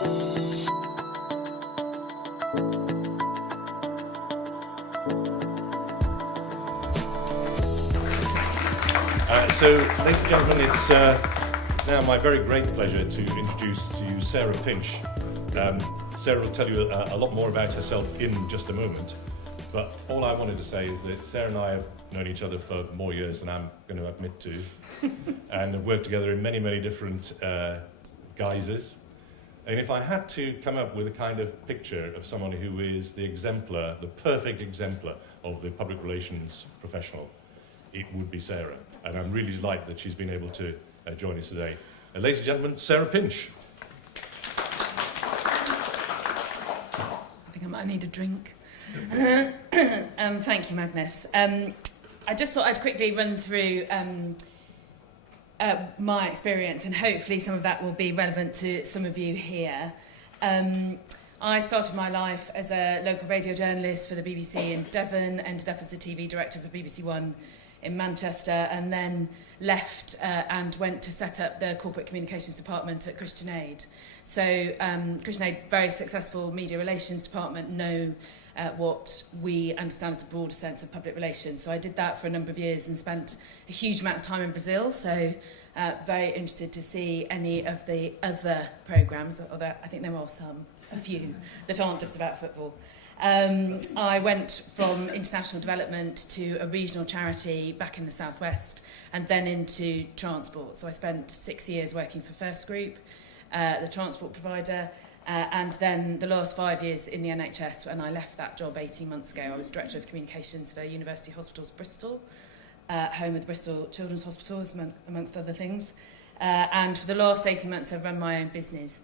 So, ladies and gentlemen, it's now my very great pleasure to introduce to you Sarah Pinch. Sarah will tell you a lot more about herself in just a moment, but all I wanted to say is that Sarah and I have known each other for more years than I'm going to admit to, and have worked together in many, many different guises. And if I had to come up with a kind of picture of someone who is the exemplar, the perfect exemplar of the public relations professional, it would be Sarah. And I'm really delighted that she's been able to join us today. Ladies and gentlemen, Sarah Pinch. I think I might need a drink. Thank you, Magnus. I just thought I'd quickly run through my experience, and hopefully some of that will be relevant to some of you here. I started my life as a local radio journalist for the BBC in Devon, ended up as a TV director for BBC One in Manchester, and then left and went to set up the corporate communications department at Christian Aid. So Christian Aid, very successful media relations department, know what we understand as a broader sense of public relations. So I did that for a number of years and spent a huge amount of time in Brazil. So very interested to see any of the other programmes, although I think there are a few, that aren't just about football. I went from international development to a regional charity back in the southwest, and then into transport. So I spent 6 years working for First Group, the transport provider, and then the last 5 years in the NHS. When I left that job 18 months ago, I was Director of Communications for University Hospitals Bristol, home of the Bristol Children's Hospitals, amongst other things. And for the last 18 months, I've run my own business.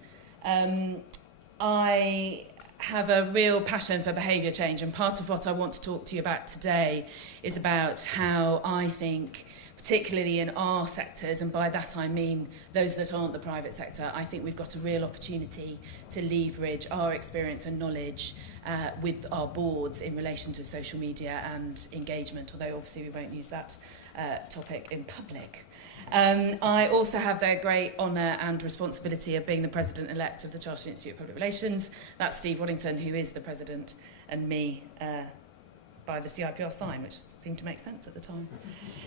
I have a real passion for behaviour change, and part of what I want to talk to you about today is about how I think, particularly in our sectors, and by that I mean those that aren't the private sector, I think we've got a real opportunity to leverage our experience and knowledge with our boards in relation to social media and engagement, although obviously we won't use that topic in public. I also have the great honour and responsibility of being the President-elect of the Chartered Institute of Public Relations. That's Steve Waddington, who is the President, and me by the CIPR sign, which seemed to make sense at the time.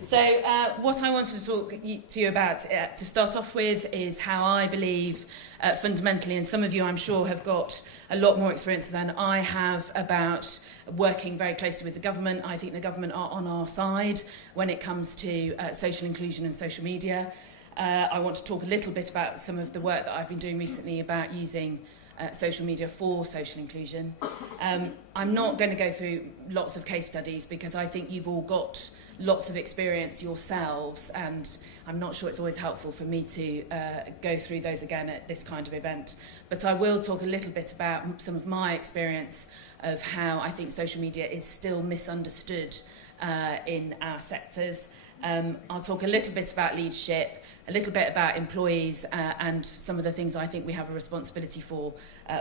So what I wanted to talk to you about to start off with is how I believe fundamentally, and some of you I'm sure have got a lot more experience than I have, about working very closely with the government. I think the government are on our side when it comes to social inclusion and social media. I want to talk a little bit about some of the work that I've been doing recently about using social media for social inclusion. I'm not going to go through lots of case studies because I think you've all got lots of experience yourselves, and I'm not sure it's always helpful for me to go through those again at this kind of event. But I will talk a little bit about some of my experience of how I think social media is still misunderstood in our sectors. I'll talk a little bit about leadership, a little bit about employees, and some of the things I think we have a responsibility for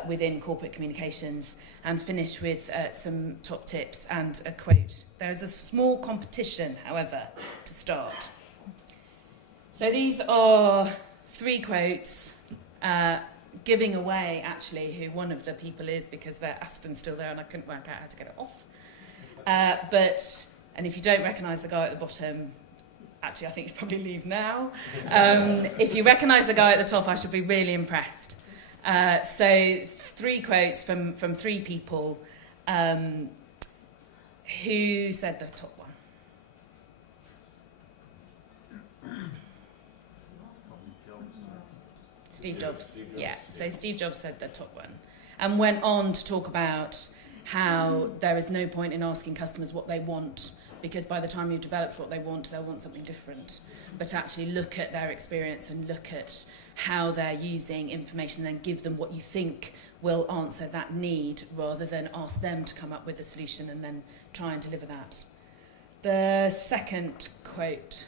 within corporate communications, and finish with some top tips and a quote. There is a small competition, however, to start. So these are 3 quotes, giving away actually who one of the people is, because their Aston's still there and I couldn't work out how to get it off. And if you don't recognise the guy at the bottom, actually I think you should probably leave now. If you recognise the guy at the top, I should be really impressed. So 3 quotes from 3 people. Who said the top one? Steve Jobs. Yeah, so Steve Jobs said the top one, and went on to talk about how there is no point in asking customers what they want, because by the time you've developed what they want, they'll want something different. But actually look at their experience and look at how they're using information, and then give them what you think will answer that need, rather than ask them to come up with a solution and then try and deliver that. The second quote.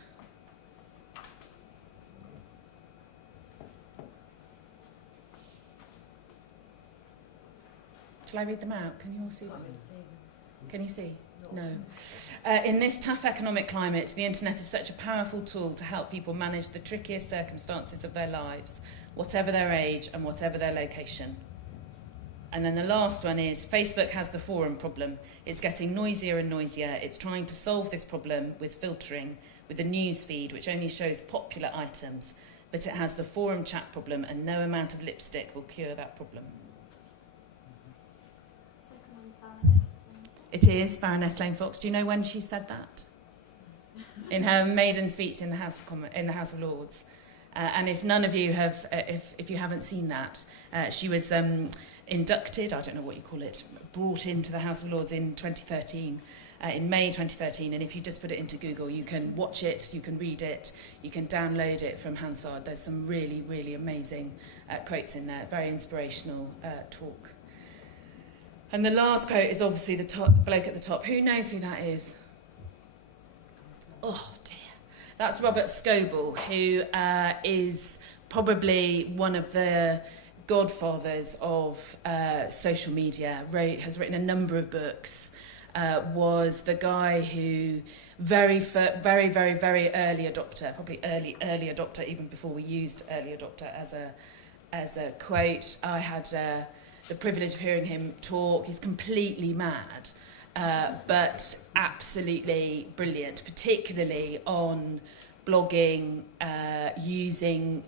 Shall I read them out? Can you all see them? Can you see? No. In this tough economic climate, the internet is such a powerful tool to help people manage the trickiest circumstances of their lives. whatever their age and whatever their location. And then the last one is Facebook has the forum problem. It's getting noisier and noisier. It's trying to solve this problem with filtering, with a news feed which only shows popular items, but it has the forum chat problem, and no amount of lipstick will cure that problem. It is Baroness Lane-Fox. Do you know when she said that? In her maiden speech in the House of Lords. And if none of you have, if you haven't seen that, she was inducted, I don't know what you call it, brought into the House of Lords in 2013, in May 2013. And if you just put it into Google, you can watch it, you can read it, you can download it from Hansard. There's some really, really amazing quotes in there, very inspirational talk. And the last quote is obviously the bloke at the top. Who knows who that is? Oh dear. That's Robert Scoble, who is probably one of the godfathers of social media, has written a number of books, was the guy who very early adopter, probably early adopter, even before we used early adopter as a quote. I had the privilege of hearing him talk. He's completely mad, but absolutely brilliant, particularly on blogging, using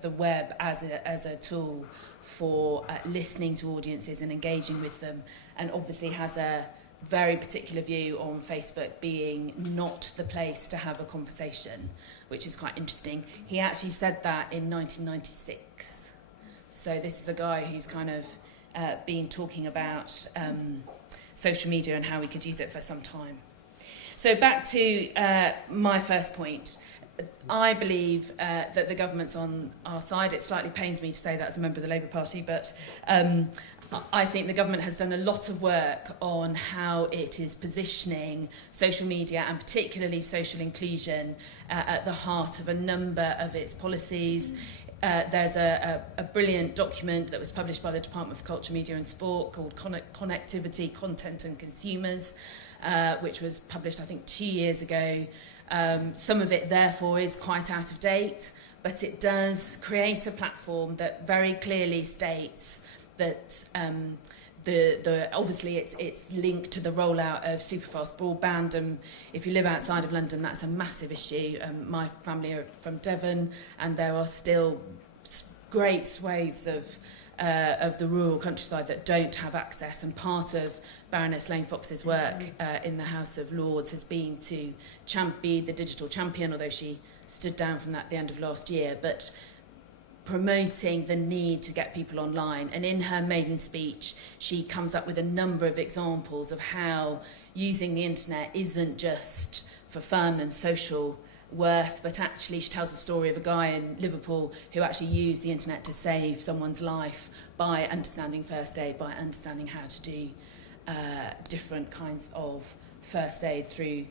the web as a tool for listening to audiences and engaging with them, and obviously has a very particular view on Facebook being not the place to have a conversation, which is quite interesting. He actually said that in 1996. So this is a guy who's kind of been talking about social media and how we could use it for some time. So back to my first point. I believe that the government's on our side. It slightly pains me to say that as a member of the Labour Party, but I think the government has done a lot of work on how it is positioning social media and particularly social inclusion at the heart of a number of its policies. There's a brilliant document that was published by the Department for Culture, Media and Sport called Connectivity, Content and Consumers, which was published, I think, 2 years ago. Some of it, therefore, is quite out of date, but it does create a platform that very clearly states that obviously it's linked to the rollout of superfast broadband, and if you live outside of London, that's a massive issue. My family are from Devon, and there are still great swathes of the rural countryside that don't have access, and part of Baroness Lane-Fox's work in the House of Lords has been to be the digital champion, although she stood down from that at the end of last year, but promoting the need to get people online. And in her maiden speech, she comes up with a number of examples of how using the internet isn't just for fun and social worth, but actually she tells a story of a guy in Liverpool who actually used the internet to save someone's life by understanding first aid, by understanding how to do different kinds of first aid through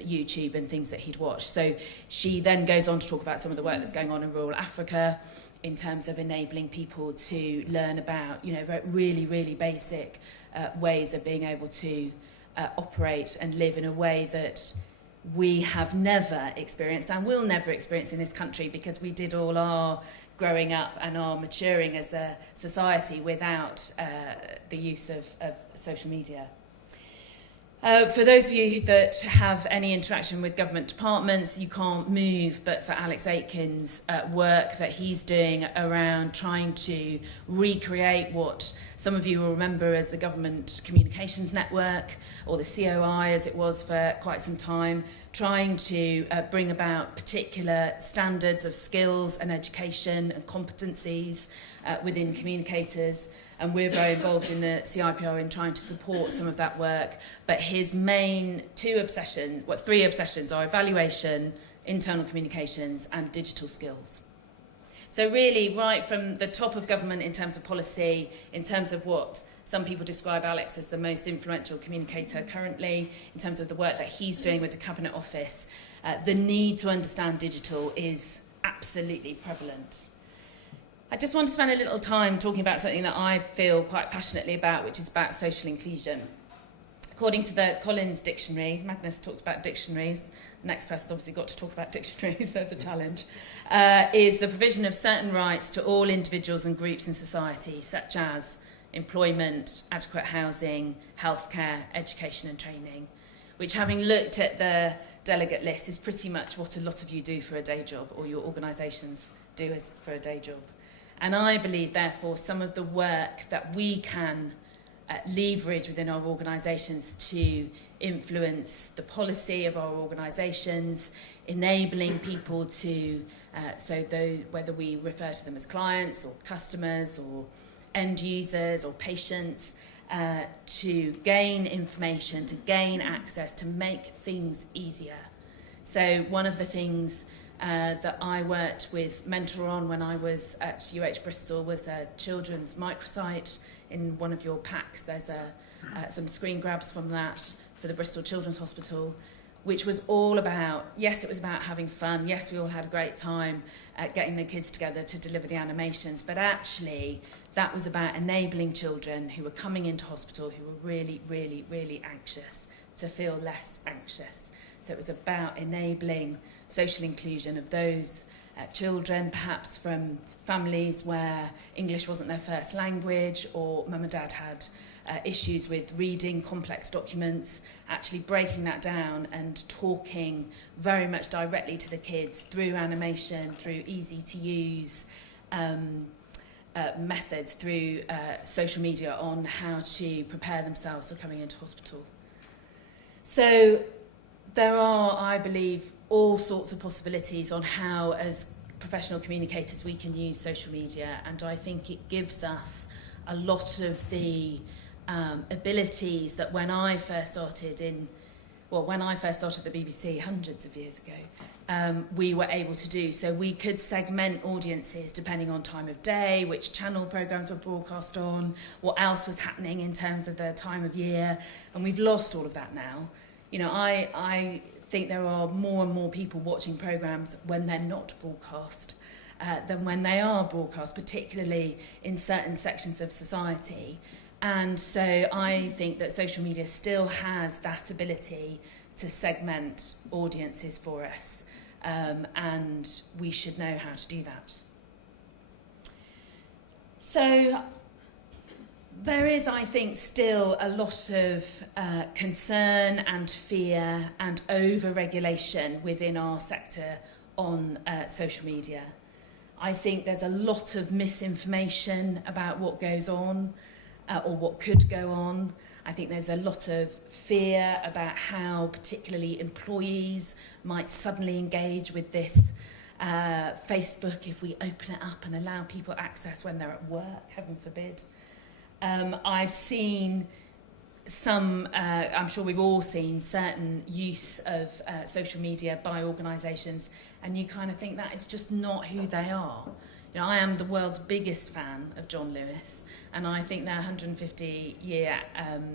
YouTube and things that he'd watched. So she then goes on to talk about some of the work that's going on in rural Africa in terms of enabling people to learn about, really, really basic ways of being able to operate and live in a way that we have never experienced and will never experience in this country, because we did all our growing up and our maturing as a society without the use of social media. For those of you that have any interaction with government departments, you can't move but for Alex Aitken's work that he's doing around trying to recreate what some of you will remember as the Government Communications Network, or the COI as it was for quite some time, trying to bring about particular standards of skills and education and competencies within communicators. And we're very involved in the CIPR in trying to support some of that work. But his main three obsessions are evaluation, internal communications, and digital skills. So really, right from the top of government in terms of policy, in terms of what some people describe Alex as the most influential communicator currently, in terms of the work that he's doing with the Cabinet Office, the need to understand digital is absolutely prevalent. I just want to spend a little time talking about something that I feel quite passionately about, which is about social inclusion. Of According to the Collins Dictionary, Magnus talked about dictionaries, the next person's obviously got to talk about dictionaries, there's a challenge, is the provision of certain rights to all individuals and groups in society, such as employment, adequate housing, healthcare, education and training, which, having looked at the delegate list, is pretty much what a lot of you do for a day job, or your organisations do as for a day job. And I believe, therefore, some of the work that we can leverage within our organisations to influence the policy of our organisations, enabling people to, whether we refer to them as clients or customers or end users or patients, to gain information, to gain access, to make things easier. So one of the things that I worked with Mentor on when I was at UH Bristol was a children's microsite. In one of your packs, there's some screen grabs from that for the Bristol Children's Hospital, which was all about, yes, it was about having fun. Yes, we all had a great time getting the kids together to deliver the animations, but actually that was about enabling children who were coming into hospital who were really, really, really anxious to feel less anxious. So it was about enabling social inclusion of those children, perhaps from families where English wasn't their first language, or mum and dad had issues with reading complex documents, actually breaking that down and talking very much directly to the kids through animation, through easy to use methods, through social media, on how to prepare themselves for coming into hospital. So there are, I believe, all sorts of possibilities on how, as professional communicators, we can use social media, and I think it gives us a lot of the abilities that when I first started the BBC hundreds of years ago, we were able to do. So we could segment audiences depending on time of day, which channel programmes were broadcast on, what else was happening in terms of the time of year, and we've lost all of that now. You know, I think there are more and more people watching programmes when they're not broadcast than when they are broadcast, particularly in certain sections of society. And so I think that social media still has that ability to segment audiences for us, and we should know how to do that. So there is, I think, still a lot of concern and fear and over-regulation within our sector on social media. I think there's a lot of misinformation about what goes on or what could go on. I think there's a lot of fear about how particularly employees might suddenly engage with this Facebook if we open it up and allow people access when they're at work, heaven forbid. I've seen some, I'm sure we've all seen certain use of social media by organisations, and you kind of think that is just not who they are. You know, I am the world's biggest fan of John Lewis, and I think their 150-year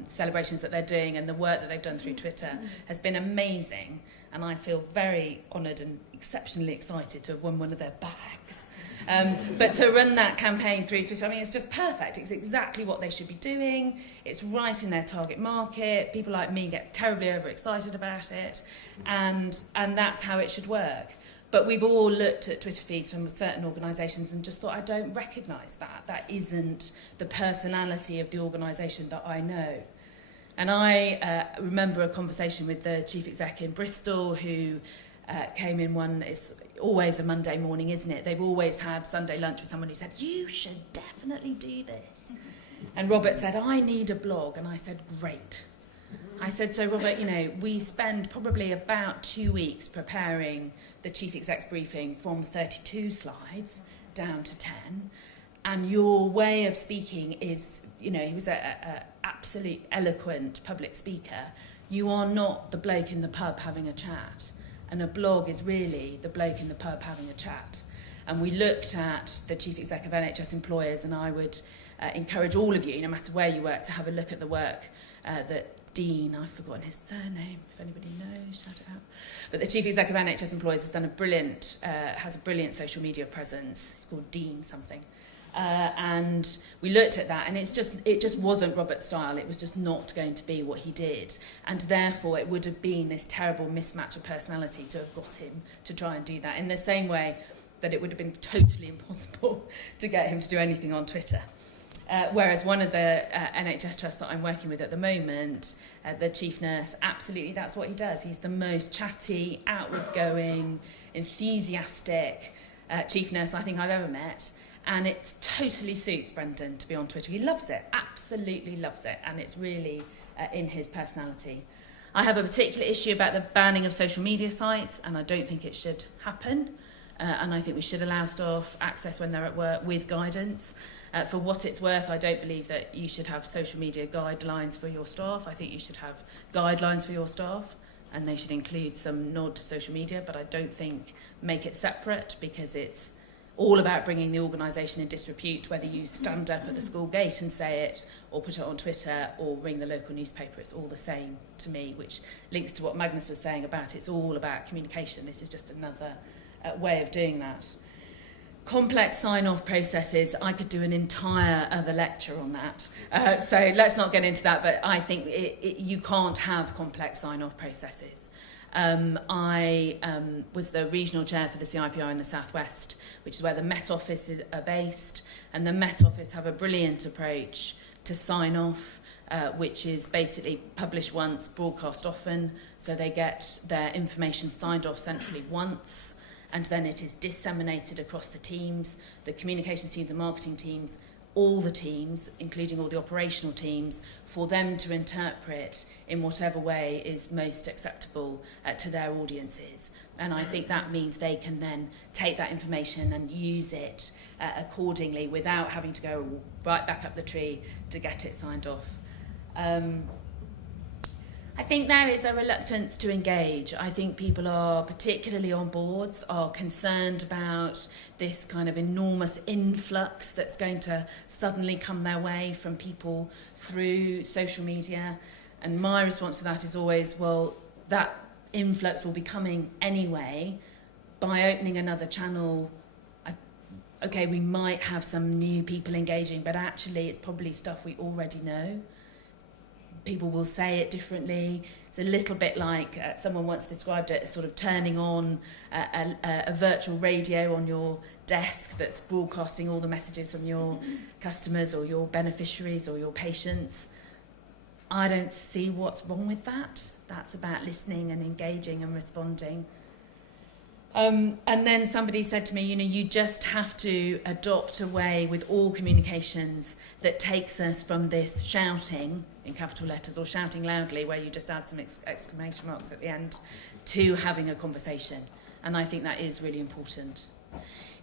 celebrations that they're doing and the work that they've done through Twitter has been amazing, and I feel very honoured and exceptionally excited to have won one of their bags. But to run that campaign through Twitter, I mean, it's just perfect. It's exactly what they should be doing. It's right in their target market. People like me get terribly overexcited about it, and that's how it should work. But we've all looked at Twitter feeds from certain organisations and just thought, I don't recognise that. That isn't the personality of the organisation that I know. And I remember a conversation with the chief exec in Bristol who came in one, it's always a Monday morning, isn't it? They've always had Sunday lunch with someone who said, you should definitely do this. And Robert said, I need a blog. And I said, great. I said, so Robert, you know, we spend probably about 2 weeks preparing the chief exec's briefing from 32 slides down to 10. And your way of speaking is, you know, he was an absolute eloquent public speaker. You are not the bloke in the pub having a chat. And a blog is really the bloke in the pub having a chat. And we looked at the chief exec of NHS employers, and I would encourage all of you, no matter where you work, to have a look at the work that Dean, I've forgotten his surname, if anybody knows, shout it out. But the chief exec of NHS employers has done has a brilliant social media presence. It's called Dean something. And we looked at that, and it just wasn't Robert's style. It was just not going to be what he did, and therefore it would have been this terrible mismatch of personality to have got him to try and do that, in the same way that it would have been totally impossible to get him to do anything on Twitter. Whereas one of the NHS trusts that I'm working with at the moment, the chief nurse, absolutely that's what he does. He's the most chatty, outward-going, enthusiastic chief nurse I think I've ever met. And it totally suits Brendan to be on Twitter. He loves it, absolutely loves it, and it's really in his personality. I have a particular issue about the banning of social media sites, and I don't think it should happen. And I think we should allow staff access when they're at work with guidance. For what it's worth, I don't believe that you should have social media guidelines for your staff. I think you should have guidelines for your staff, and they should include some nod to social media, but I don't think make it separate, because it's all about bringing the organisation in disrepute, whether you stand up at the school gate and say it, or put it on Twitter, or ring the local newspaper. It's all the same to me, which links to what Magnus was saying about it's all about communication. This is just another way of doing that. Complex sign-off processes, I could do an entire other lecture on that. So let's not get into that, but I think you can't have complex sign-off processes. I was the regional chair for the CIPR in the South West, which is where the Met Office are based, and the Met Office have a brilliant approach to sign-off, which is basically publish once, broadcast often, so they get their information signed off centrally once, and then it is disseminated across the teams, the communications team, the marketing teams, all the teams, including all the operational teams, for them to interpret in whatever way is most acceptable to their audiences. And I think that means they can then take that information and use it accordingly without having to go right back up the tree to get it signed off. I think there is a reluctance to engage. I think people are, particularly on boards, are concerned about this kind of enormous influx that's going to suddenly come their way from people through social media. And my response to that is always, well, that influx will be coming anyway by opening another channel. Okay, we might have some new people engaging, but actually it's probably stuff we already know. People will say it differently. It's a little bit like someone once described it as sort of turning on a virtual radio on your desk that's broadcasting all the messages from your customers or your beneficiaries or your patients. I don't see what's wrong with that. That's about listening and engaging and responding. And then somebody said to me, you just have to adopt a way with all communications that takes us from this shouting in capital letters or shouting loudly where you just add some exclamation marks at the end to having a conversation. And I think that is really important.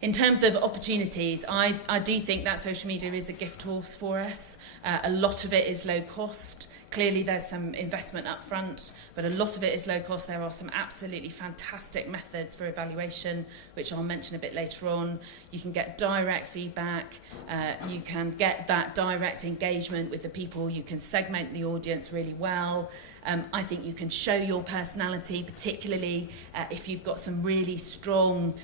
In terms of opportunities, I do think that social media is a gift horse for us. A lot of it is low cost. Clearly there's some investment up front, but a lot of it is low cost. There are some absolutely fantastic methods for evaluation, which I'll mention a bit later on. You can get direct feedback. You can get that direct engagement with the people. You can segment the audience really well. I think you can show your personality, particularly if you've got some really strong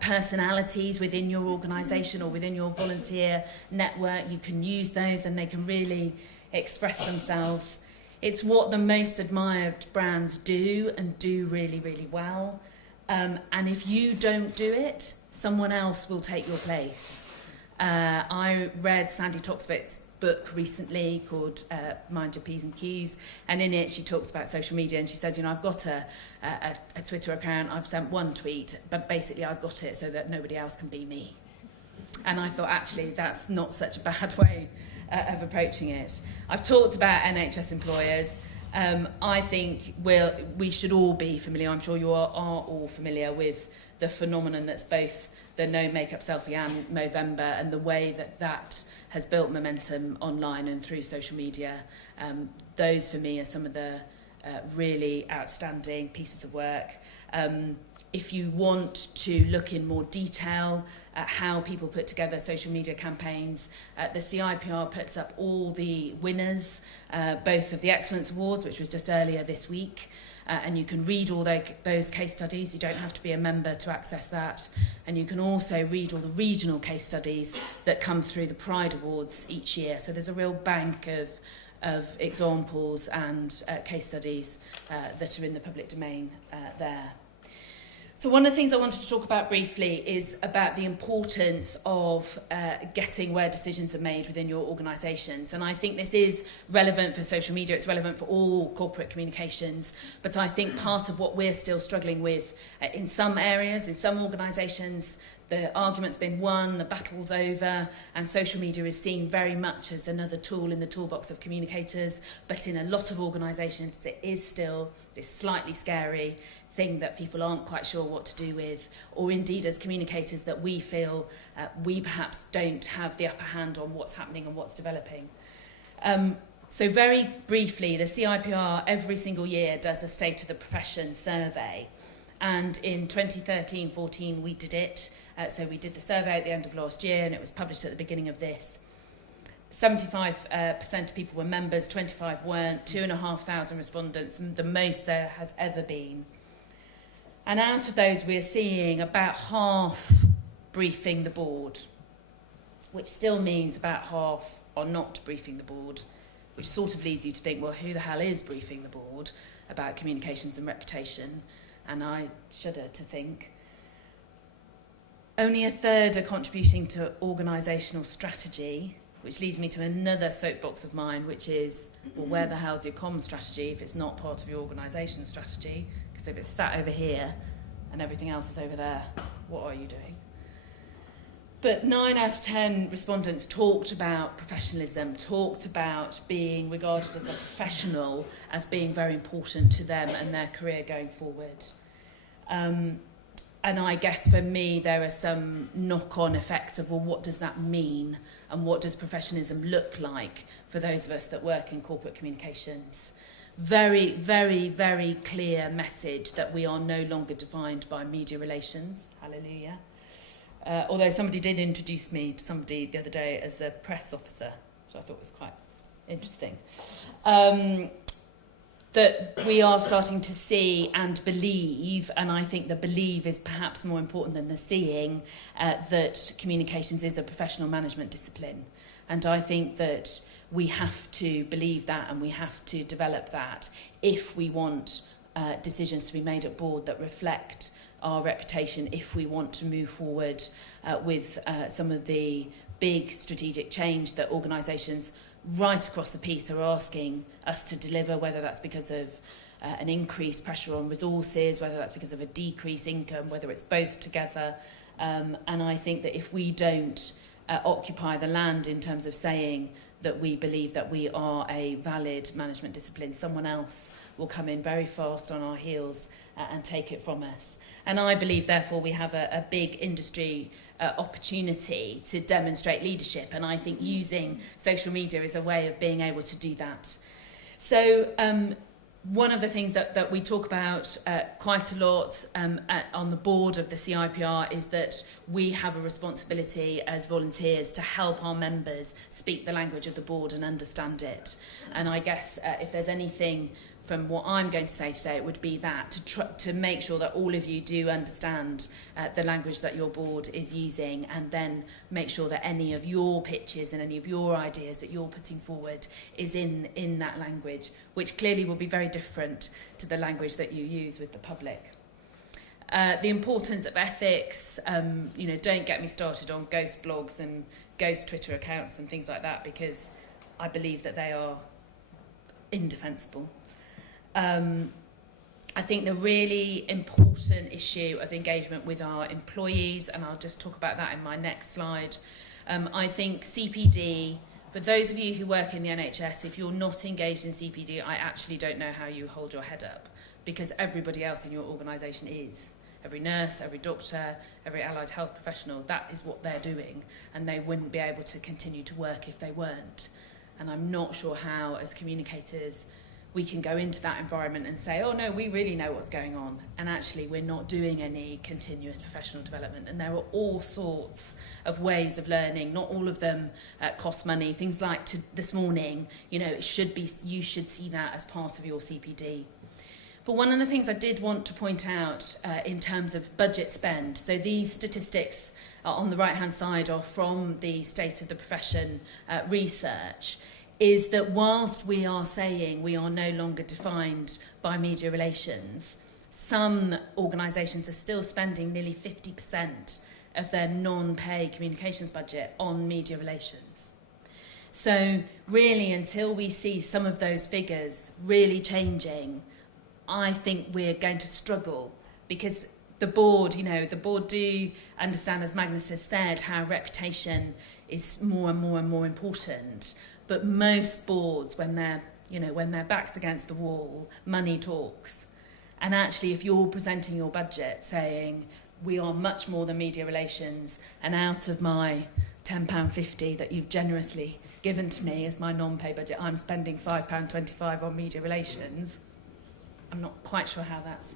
personalities within your organisation or within your volunteer network. You can use those and they can really express themselves. It's what the most admired brands do and do really, really well. And if you don't do it, someone else will take your place. I read Sandy Toksvig's book recently called Mind Your P's and Q's, and in it she talks about social media, and she says, I've got a Twitter account, I've sent one tweet, but basically I've got it so that nobody else can be me. And I thought, actually, that's not such a bad way of approaching it. I've talked about NHS employers. I think we should all be familiar, I'm sure you are all familiar with the phenomenon that's both the no makeup selfie and Movember, and the way that has built momentum online and through social media. Those for me are some of the really outstanding pieces of work. If you want to look in more detail at how people put together social media campaigns, the CIPR puts up all the winners, both of the Excellence Awards, which was just earlier this week, and you can read all those case studies. You don't have to be a member to access that. And you can also read all the regional case studies that come through the Pride Awards each year. So there's a real bank of examples and case studies that are in the public domain there. So one of the things I wanted to talk about briefly is about the importance of getting where decisions are made within your organisations. And I think this is relevant for social media, it's relevant for all corporate communications, but I think part of what we're still struggling with in some areas, in some organisations, the argument's been won, the battle's over, and social media is seen very much as another tool in the toolbox of communicators, but in a lot of organisations it is still this slightly scary thing that people aren't quite sure what to do with, or indeed as communicators that we feel we perhaps don't have the upper hand on what's happening and what's developing. So very briefly, the CIPR every single year does a State of the Profession survey, and in 2013-14 we did it. So we did the survey at the end of last year and it was published at the beginning of this. 75% of people were members, 25 weren't, 2,500 respondents, the most there has ever been. And out of those, we're seeing about half briefing the board, which still means about half are not briefing the board, which sort of leads you to think, well, who the hell is briefing the board about communications and reputation? And I shudder to think. Only a third are contributing to organisational strategy, which leads me to another soapbox of mine, which is, well, where the hell's your common strategy if it's not part of your organisation strategy? Because if it's sat over here and everything else is over there, what are you doing? But 9 out of 10 respondents talked about professionalism, talked about being regarded as a professional as being very important to them and their career going forward. And I guess for me, there are some knock-on effects of, well, what does that mean? And what does professionalism look like for those of us that work in corporate communications? Very, very, very clear message that we are no longer defined by media relations. Hallelujah. Although somebody did introduce me to somebody the other day as a press officer, so I thought it was quite interesting. That we are starting to see and believe, and I think the believe is perhaps more important than the seeing, that communications is a professional management discipline. And I think that we have to believe that and we have to develop that if we want decisions to be made at board that reflect our reputation, if we want to move forward with some of the big strategic change that organisations right across the piece are asking us to deliver, whether that's because of an increased pressure on resources, whether that's because of a decreased income, whether it's both together. And I think that if we don't occupy the land in terms of saying that we believe that we are a valid management discipline, someone else will come in very fast on our heels and take it from us. And I believe, therefore, we have a big industry opportunity to demonstrate leadership, and I think using social media is a way of being able to do that. So one of the things that we talk about quite a lot on the board of the CIPR is that we have a responsibility as volunteers to help our members speak the language of the board and understand it. And I guess if there's anything from what I'm going to say today, it would be that, to make sure that all of you do understand the language that your board is using, and then make sure that any of your pitches and any of your ideas that you're putting forward is in that language, which clearly will be very different to the language that you use with the public. The importance of ethics, don't get me started on ghost blogs and ghost Twitter accounts and things like that, because I believe that they are indefensible. I think the really important issue of engagement with our employees, and I'll just talk about that in my next slide. I think CPD, for those of you who work in the NHS, if you're not engaged in CPD, I actually don't know how you hold your head up, because everybody else in your organisation is. Every nurse, every doctor, every allied health professional, that is what they're doing, and they wouldn't be able to continue to work if they weren't. And I'm not sure how, as communicators, we can go into that environment and say, oh no, we really know what's going on, and actually we're not doing any continuous professional development. And there are all sorts of ways of learning, not all of them cost money. Things like this morning, you should be, you should see that as part of your CPD. But one of the things I did want to point out in terms of budget spend, so these statistics on the right-hand side are from the State of the Profession research, is that whilst we are saying we are no longer defined by media relations, some organisations are still spending nearly 50% of their non-pay communications budget on media relations. So really, until we see some of those figures really changing, I think we're going to struggle, because the board do understand, as Magnus has said, how reputation is more and more and more important. But most boards, when their back's against the wall, money talks. And actually, if you're presenting your budget saying, we are much more than media relations, and out of my £10.50 that you've generously given to me as my non-pay budget, I'm spending £5.25 on media relations, I'm not quite sure how that's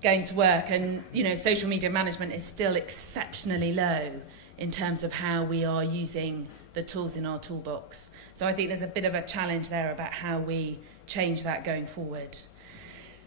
going to work. And, social media management is still exceptionally low in terms of how we are using the tools in our toolbox. So I think there's a bit of a challenge there about how we change that going forward.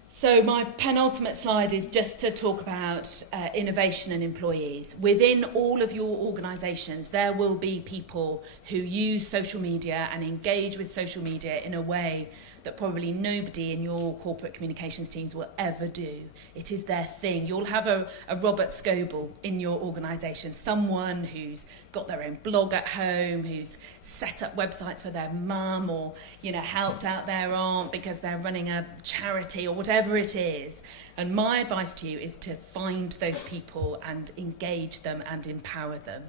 So my penultimate slide is just to talk about innovation and employees. Within all of your organisations, there will be people who use social media and engage with social media in a way that probably nobody in your corporate communications teams will ever do. It is their thing. You'll have a Robert Scoble in your organisation, someone who's got their own blog at home, who's set up websites for their mum, or helped out their aunt because they're running a charity, or whatever it is. And my advice to you is to find those people and engage them and empower them.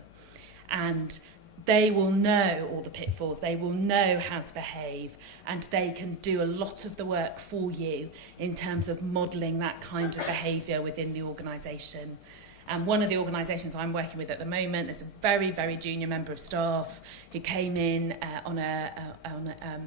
And they will know all the pitfalls, they will know how to behave, and they can do a lot of the work for you in terms of modelling that kind of behaviour within the organisation. And one of the organisations I'm working with at the moment, there's a very, very junior member of staff who came in on an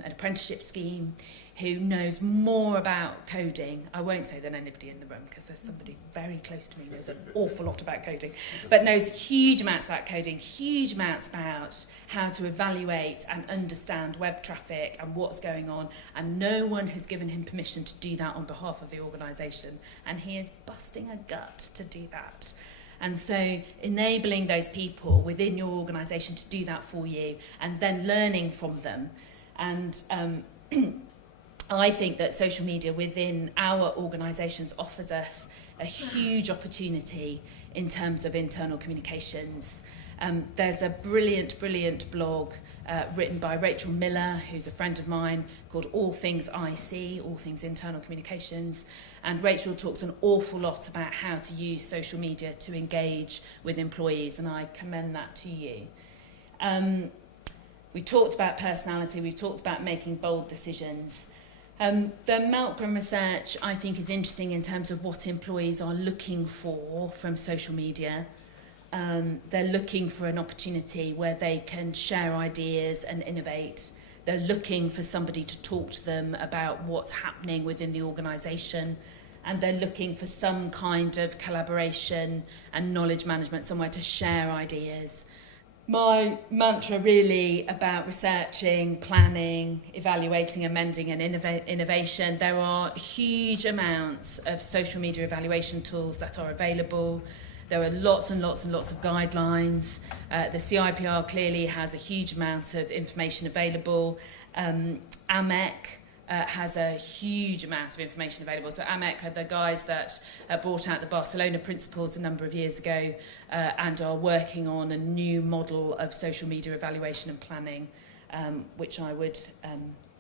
apprenticeship scheme, who knows more about coding. I won't say than anybody in the room, because there's somebody very close to me who knows an awful lot about coding, but knows huge amounts about coding, huge amounts about how to evaluate and understand web traffic and what's going on, and no one has given him permission to do that on behalf of the organisation, and he is busting a gut to do that. And so enabling those people within your organisation to do that for you, and then learning from them. And I think that social media within our organisations offers us a huge opportunity in terms of internal communications. There's a brilliant blog written by Rachel Miller, who's a friend of mine, called All Things IC, All Things Internal Communications. And Rachel talks an awful lot about how to use social media to engage with employees, and I commend that to you. We talked about personality, we've talked about making bold decisions. The Meltgram research, I think, is interesting in terms of what employees are looking for from social media. They're looking for an opportunity where they can share ideas and innovate. They're looking for somebody to talk to them about what's happening within the organisation. And they're looking for some kind of collaboration and knowledge management, somewhere to share ideas. My mantra really about researching, planning, evaluating, amending and innovation. There are huge amounts of social media evaluation tools that are available. There are lots and lots and lots of guidelines. The CIPR clearly has a huge amount of information available. AMEC has a huge amount of information available. So AMEC are the guys that brought out the Barcelona Principles a number of years ago and are working on a new model of social media evaluation and planning, which I would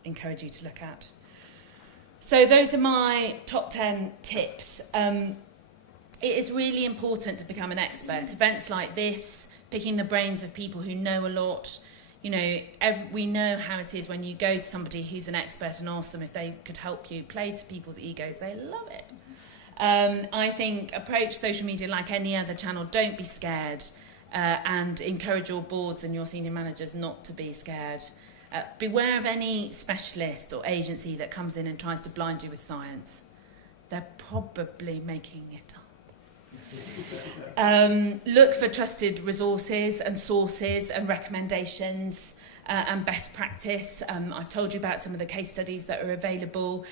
encourage you to look at. So those are my top 10 tips. It is really important to become an expert. Events like this, picking the brains of people who know a lot. We know how it is when you go to somebody who's an expert and ask them if they could help you. Play to people's egos, they love it. I think approach social media like any other channel. Don't be scared, and encourage your boards and your senior managers not to be scared. Beware of any specialist or agency that comes in and tries to blind you with science. They're probably making it up. Look for trusted resources and sources and recommendations. and best practice. I've told you about some of the case studies that are available.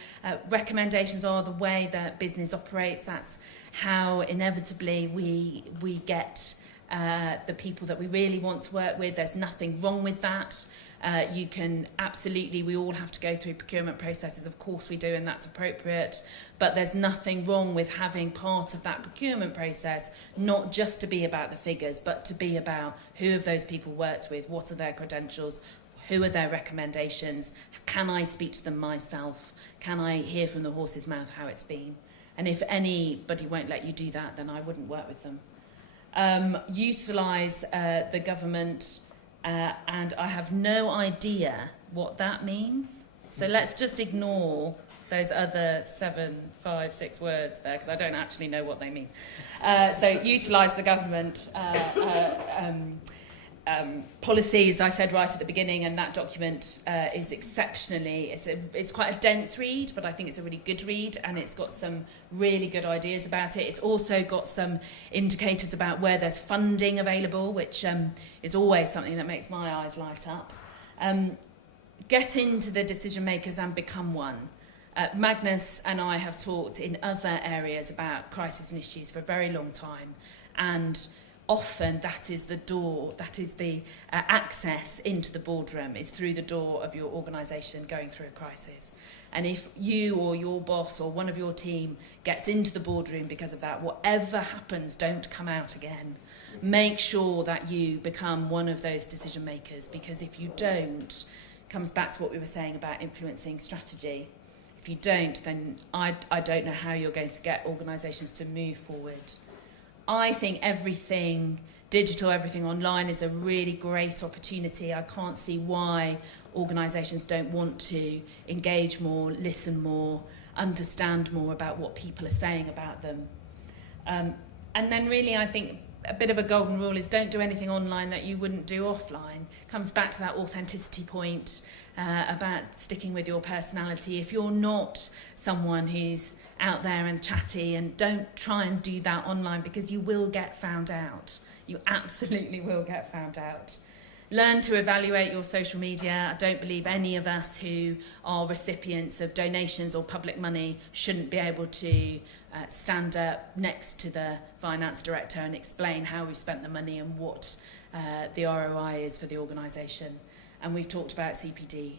Recommendations are the way that business operates. That's how inevitably we get the people that we really want to work with. There's nothing wrong with that. You can absolutely, we all have to go through procurement processes, of course we do, and that's appropriate, but there's nothing wrong with having part of that procurement process not just to be about the figures, but to be about who have those people worked with, what are their credentials, who are their recommendations, can I speak to them myself, can I hear from the horse's mouth how it's been. And if anybody won't let you do that, then I wouldn't work with them. Utilise the government, and I have no idea what that means. So let's just ignore those other 7, 5, 6 words there, because I don't actually know what they mean. So utilise the government policies, I said right at the beginning, and that document is exceptionally, it's quite a dense read, but I think it's a really good read, and it's got some really good ideas about it. It's also got some indicators about where there's funding available, which is always something that makes my eyes light up. Get into the decision makers and become one. Magnus and I have talked in other areas about crisis and issues for a very long time, and often that is the door, that is the access into the boardroom, is through the door of your organisation going through a crisis. And if you or your boss or one of your team gets into the boardroom because of that, whatever happens, don't come out again. Make sure that you become one of those decision makers, because if you don't, it comes back to what we were saying about influencing strategy. If you don't, then I don't know how you're going to get organisations to move forward. I think everything digital, everything online is a really great opportunity. I can't see why organisations don't want to engage more, listen more, understand more about what people are saying about them. And then really I think a bit of a golden rule is don't do anything online that you wouldn't do offline. Comes back to that authenticity point about sticking with your personality. If you're not someone who's out there and chatty, and don't try and do that online, because you will get found out. You absolutely will get found out. Learn to evaluate your social media. I don't believe any of us who are recipients of donations or public money shouldn't be able to stand up next to the finance director and explain how we've spent the money and what the ROI is for the organisation. And we've talked about CPD.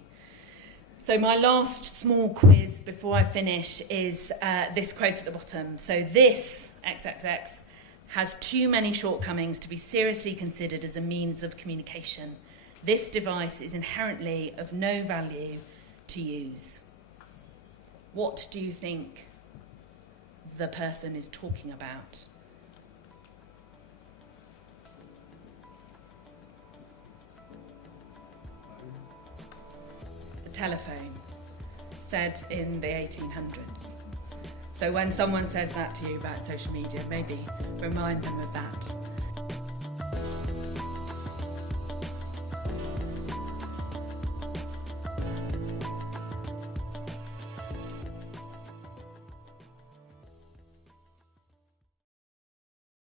So my last small quiz before I finish is this quote at the bottom. So this XXX has too many shortcomings to be seriously considered as a means of communication. This device is inherently of no value to use. What do you think the person is talking about? The telephone, said in the 1800s. So when someone says that to you about social media, maybe remind them of that.